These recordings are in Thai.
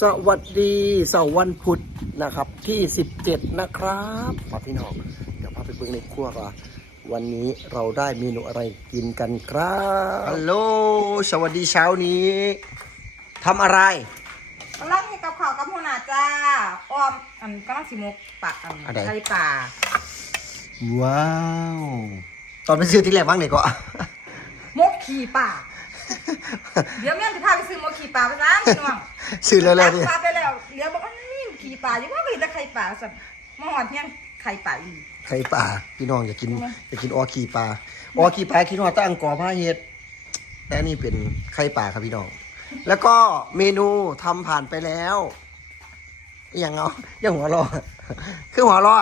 สวัสดีเสาร์วันพุธนะครับ ที่ 17 นะครับมาพี่น้องเดี๋ยวพาไปเบิ่งในครัวก่อนวันนี้เราได้เมนูอะไรกินกันครับฮัลโหลสวัสดีเช้านี้ทำอะไรกำลังให้กับข้าวกับหัวหน้าจ้าอ้อมอันกำลังสิมกปักอันอะไรไข่ป่าว้าว ตอนไปซื้อที่แรกบ้างเลยก็มกขี่ป่า เดี๋ยวแม่จะพาไปซื้อมกขี่ป่าไปร้านพี่น้องซื้อแล้วแล้วนี่พาไปแล้วเดี๋ยวบอกว่านี่ขี่ป่าอยู่ว่าไปแต่ไข่ป่าสัตว์มาหอดเนี่ยไข่ป่าอีกไข่ปลาพี่น้องอยากกินทำไมอยากกินออคีปลาออคีปลาคิดว่าตั้งก่อผ้าเฮ็ดแต่อันนี่เป็นไข่ปลาครับพี่น้อง แล้วก็เมนูทำผ่านไปแล้วอหย่างเอาอย่าหัวเรอคือหัวเรอ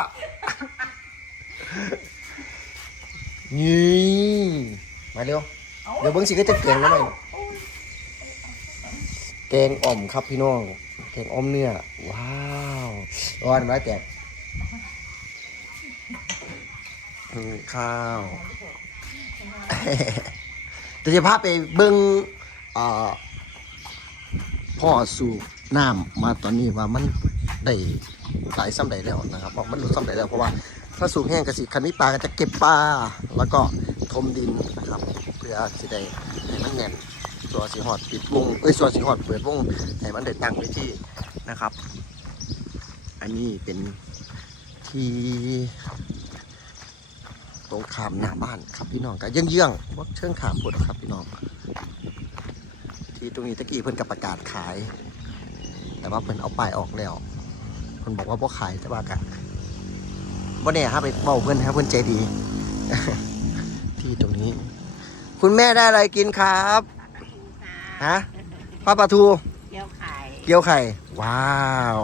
นี่มาเร็วเดี๋ยวเบิ้งสิก็จะแกงแล้วไหม แกงอ่อมครับพี่น้อง แกงอ่อมเนื้อ ว้าวร้อนไม้แตกข้าวเดี๋ยวจะพาไปเบิ้งผ่อพ่อสูบน้ำมาตอนนี้ว่ามันได้หลายซ้ำใดแล้วนะครับบอกมันลดซ้ำใดแล้วเพราะว่าถ้าสูบแห้งกระสิคันนี้ปลาก็จะเก็บปลาแล้วก็ทมดินนะครับ เพื่อสิได้ให้มันแน่น ส่วนสีหอดปิดวงเอ้ยส่วนสีหอดเปิดวงให้มันได้ตั้งไว้ที่นะครับ อันนี้เป็นที่ตรงขามหน้าบ้านครับพี่น้องก็เยื่องๆว่าเชิงขามพุดครับพี่น้อง ที่ตรงนี้ตะกี้เพิ่นกับประกาศขาย แต่ว่าเพิ่นเอาป้ายออกแล้วเพิ่นบอกว่าบ่ขายแต่ว่ากันบ่เนี่ยฮะไปเบาเพิ่นฮะเพิ่นใจดี ที่ตรงนี้ คุณแม่ได้อะไรกินครับ ฮะป้าปลาทูเดี๋ยวไข่เกี๊ยวไข่ ว้าว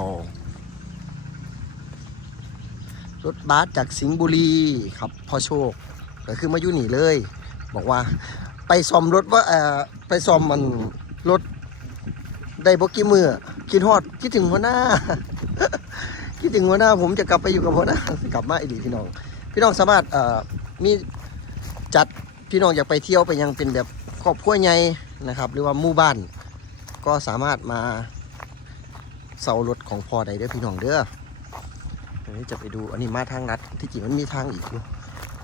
รถบัสจากสิงห์บุรีครับพ่อโชคก็คือมาอยู่นี่เลย บอกว่า ไปซ่อมรถว่าเอ่อไปซ่อมมันรถได้บกี่มือคิดฮอดคิดถึงหัวหน้า คิดถึงหัวหน้า ผมจะกลับไปอยู่กับหัวหน้ากลับมาอีกดีพี่น้อง พี่น้องสามารถเอ่อมีจัดพี่น้องอยากไปเที่ยวไปยังเป็นแบบครอบครัวใหญ่ นะครับ หรือว่าหมู่บ้าน ก็สามารถมาเสารถของพอได้เด้อพี่น้องเด้อเดี๋ยวนี้จะไปดูอันนี้มาทางนัดที่จริงมันมีทางอีกอยู่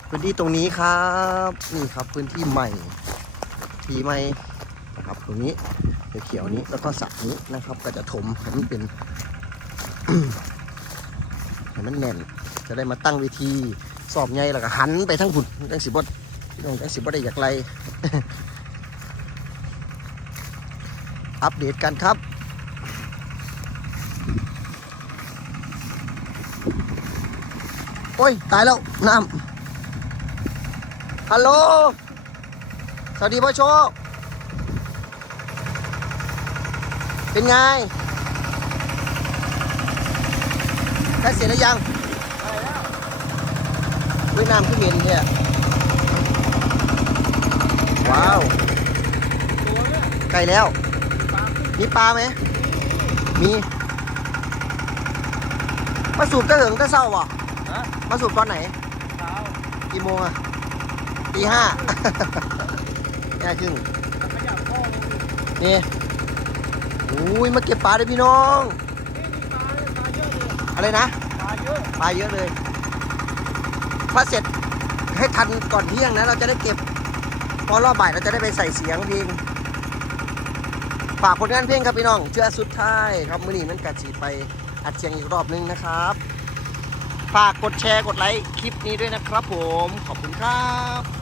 พื้นที่ตรงนี้ครับนี่ครับพื้นที่ใหม่ที่ใหม่นะครับตรงนี้เขียวนี้แล้วก็สระนี้นะครับ ก็จะถมให้มันเป็นให้มันแน่นจะได้มาตั้งเวทีสอบใหญ่แล้วก็หันไปทั้งหุ่นทั้งสิบดน้องทั้งสิบดได้อยากไร อัปเดตกันครับ โอ้ย ตายแล้ว น้ำฮัลโหล สวัสดีพ่อโชค เป็นไงแค่เสร็จแล้วยังเวียดนามขึ้นเมนเนี่ย ว้าว ไกลแล้ว มีปลาไหม มีมาสูบตะเหิงตะเศร้าบ่มาสูบตอนไหนกี่โมงอะตีห้าง่ายครึ่งนี่อุ้ยมาเก็บปลาเลยพี่น้อง อะไรนะ ปลาเยอะเลยพอเสร็จให้ทันก่อนเที่ยงนะ เราจะได้เก็บ พอรอบบ่ายเราจะได้ไปใส่เสียงเพลง ฝากผลงานเพลงครับพี่น้องเชื่อสุดท้ายครับมื้อนี้มันกัดฉีดไปอัดเสียงอีกรอบนึงนะครับ ฝากกดแชร์กดไลค์คลิปนี้ด้วยนะครับผมขอบคุณครับ